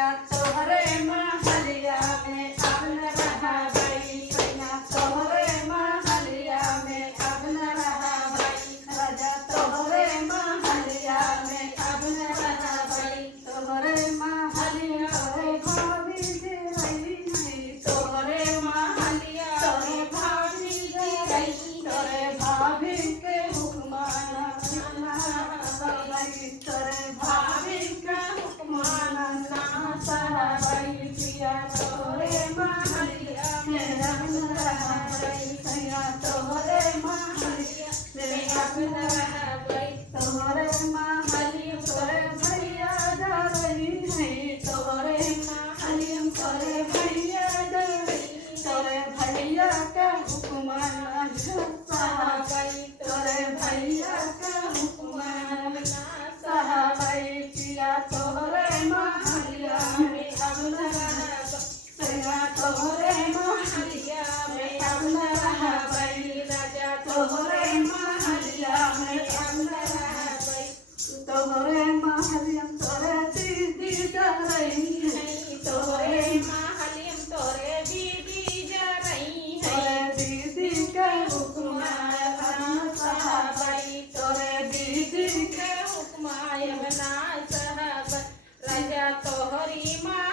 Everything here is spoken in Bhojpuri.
तोहरे महलिया में अब न रहा भाई सैया तोहरे महलिया में अब न रहा भाई राजा तोहरे महलिया में अब न रहा भाई तोहरे महलिया रे भाभी जे रही नहीं तोहरे महलिया तोरे भाभी जे रही तोरे भाभी के हुक्माना तोरे भाभी का हुक्माना सहाबाई पिया तोहरे महलिया में अब न रहा भाई सैया तोहरे महलिया में अब न रहा भाई तोहरे महलिया तोरे भैया जा रही नहीं तोहरे महलिया तोरे भैया जा रही तोरे भैया का हुक्माना सहाबाई तोरे भैया का हुक्माना सहाबाई पिया तोहरे महलिया में अब न रहा सैया तोहरे महलिया में अब न रहा भाई राजा तोहरे महलिया में अब न रहा भाई तोहरे महलिया तोरे दीदी जा रही है तोहरे महलिया तोरे दीदी जा रही है दीदी के हुक्माना सहाबाई तोरे दीदी के हुक्माना सहाबाई राजा तोहरी माँ